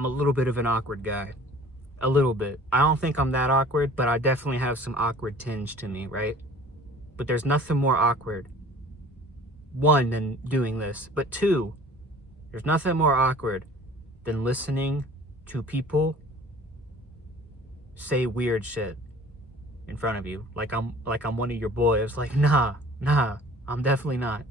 I'm a little bit of an awkward guy. A little bit. I don't think I'm that awkward, but I definitely have some awkward tinge to me, right? But there's nothing more awkward, one, than doing this. But two, there's nothing more awkward than listening to people say weird shit in front of you. Like I'm one of your boys. Like, nah, I'm definitely not.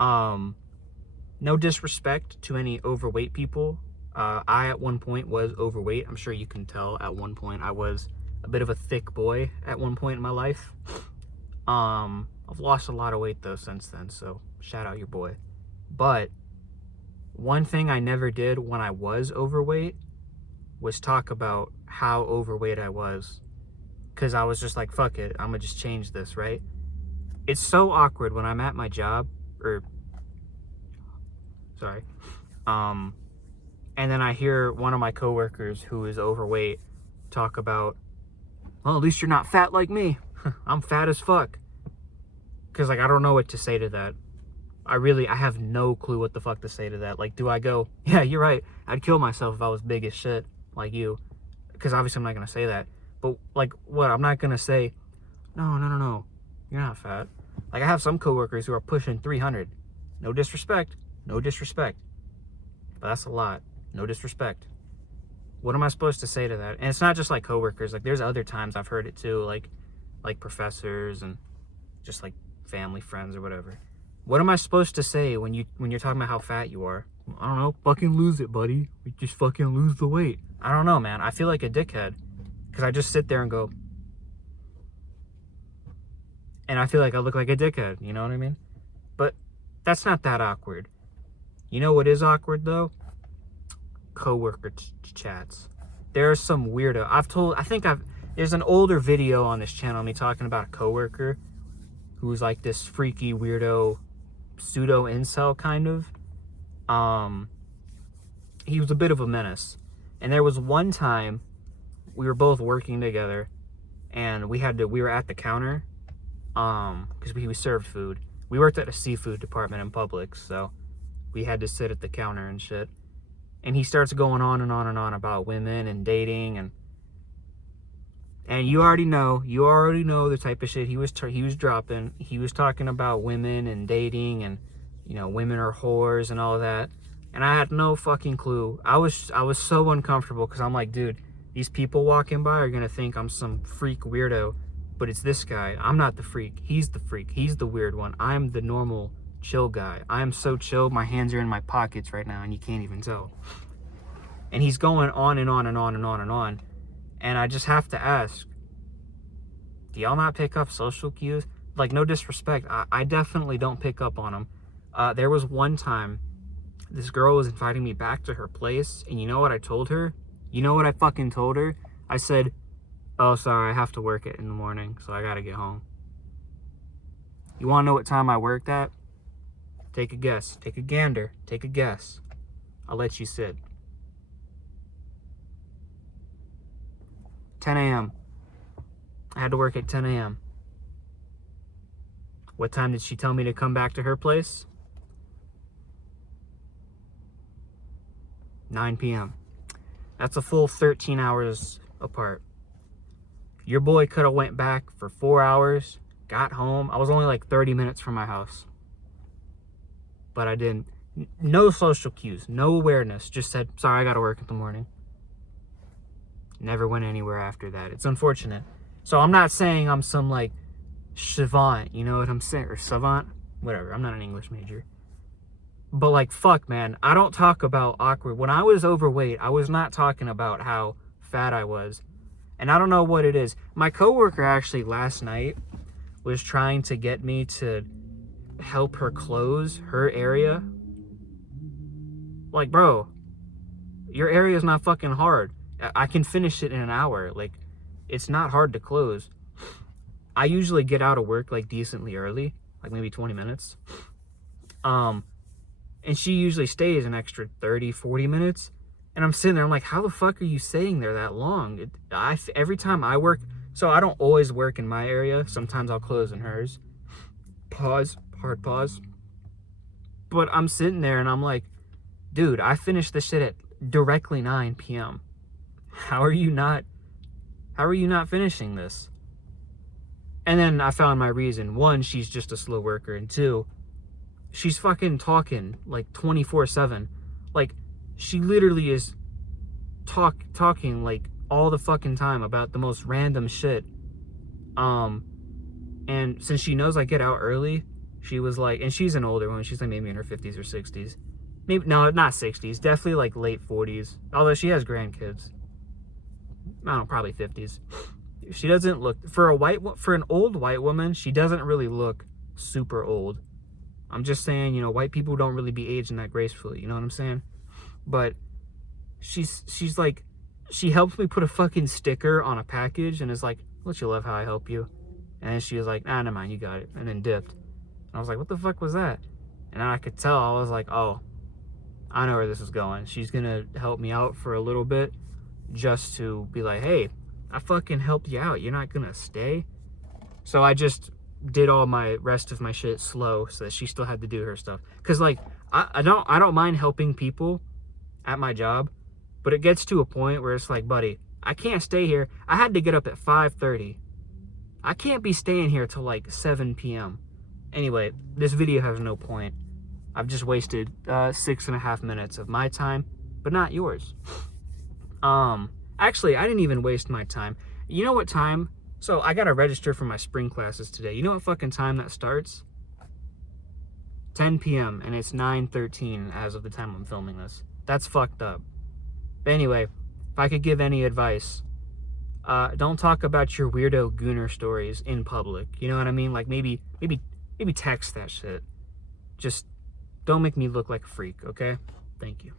No disrespect to any overweight people. I at one point was overweight. I'm sure you can tell at one point I was a bit of a thick boy at one point in my life. I've lost a lot of weight though since then, so shout out your boy. But one thing I never did when I was overweight was talk about how overweight I was. Cause I was just like, fuck it, I'm gonna just change this, right? It's so awkward when I'm at my job, and then I hear one of my coworkers who is overweight talk about, well, at least you're not fat like me. I'm fat as fuck. Cause like, I don't know what to say to that. I have no clue what the fuck to say to that. Like, do I go, yeah, you're right, I'd kill myself if I was big as shit like you? Because obviously I'm not gonna say that. But like, what? I'm not gonna say, no, you're not fat. Like, I have some coworkers who are pushing 300. No disrespect, but that's a lot. No disrespect. What am I supposed to say to that? And it's not just like coworkers. Like, there's other times I've heard it too, like professors and just like family friends or whatever. What am I supposed to say when you're talking about how fat you are? I don't know. Fucking lose it, buddy. Just fucking lose the weight. I don't know, man. I feel like a dickhead because I just sit there and go, and I feel like I look like a dickhead. You know what I mean? But that's not that awkward. You know what is awkward though? Coworker chats. There's some weirdo. There's an older video on this channel, me talking about a coworker who's like this freaky weirdo pseudo incel kind of. He was a bit of a menace. And there was one time we were both working together and we were at the counter, because we served food. We worked at a seafood department in Publix, so we had to sit at the counter and shit. And he starts going on and on and on about women and dating, and you already know the type of shit he was dropping. He was talking about women and dating, and you know, women are whores and all of that. And I had no fucking clue. I was so uncomfortable because I'm like, dude, these people walking by are gonna think I'm some freak weirdo, but it's this guy. I'm not the freak. He's the freak. He's the weird one. I'm the normal chill guy. I am so chill. My hands are in my pockets right now and you can't even tell. And he's going on and on and on and on and on. And I just have to ask, do y'all not pick up social cues? Like, no disrespect, I definitely don't pick up on them. There was one time this girl was inviting me back to her place, and you know what I told her? You know what I fucking told her? I said, oh, sorry, I have to work it in the morning, so I gotta get home. You wanna know what time I worked at? Take a guess. Take a gander. Take a guess. I'll let you sit. 10 a.m. I had to work at 10 a.m. What time did she tell me to come back to her place? 9 p.m. That's a full 13 hours apart. Your boy could have went back for 4 hours, got home. I was only like 30 minutes from my house. But I didn't. No social cues, no awareness. Just said, sorry, I gotta work in the morning. Never went anywhere after that. It's unfortunate. So I'm not saying I'm some like savant, you know what I'm saying? Or savant? Whatever, I'm not an English major. But like, fuck, man, I don't talk about awkward. When I was overweight, I was not talking about how fat I was. And I don't know what it is. My coworker actually last night was trying to get me to help her close her area. Like, bro, your area is not fucking hard. I can finish it in an hour. Like, it's not hard to close. I usually get out of work like decently early, like maybe 20 minutes. And she usually stays an extra 30, 40 minutes. And I'm sitting there, I'm like, how the fuck are you staying there that long? Every time I work, so I don't always work in my area. Sometimes I'll close in hers. Pause, hard pause. But I'm sitting there and I'm like, dude, I finished this shit at directly 9 p.m. How are you not finishing this? And then I found my reason. One, she's just a slow worker, and two, she's fucking talking like 24/7. Like, she literally is talking like all the fucking time about the most random shit. And since she knows I get out early, she was like, and she's an older one, she's like maybe in her 50s or 60s. Maybe, no, not 60s, definitely like late 40s. Although she has grandkids. I don't know, probably 50s. She doesn't look, for an old white woman, she doesn't really look super old. I'm just saying, you know, white people don't really be aging that gracefully, you know what I'm saying? But she's like, she helped me put a fucking sticker on a package and is like, don't you love how I help you? And then she was like, nah, never mind, you got it. And then dipped. And I was like, what the fuck was that? And I could tell, I was like, oh, I know where this is going. She's gonna help me out for a little bit just to be like, hey, I fucking helped you out. You're not gonna stay? So I just did all my rest of my shit slow so that she still had to do her stuff. Cause like, I don't mind helping people at my job, but it gets to a point where it's like, buddy, I can't stay here. I had to get up at 5:30. I can't be staying here till like 7 p.m. Anyway, this video has no point. I've just wasted 6.5 minutes of my time, but not yours. Actually, I didn't even waste my time. You know what time? So I gotta register for my spring classes today. You know what fucking time that starts? 10 p.m. and it's 9:13 as of the time I'm filming this. That's fucked up. But anyway, if I could give any advice, don't talk about your weirdo gooner stories in public. You know what I mean? Like maybe text that shit. Just don't make me look like a freak, okay? Thank you.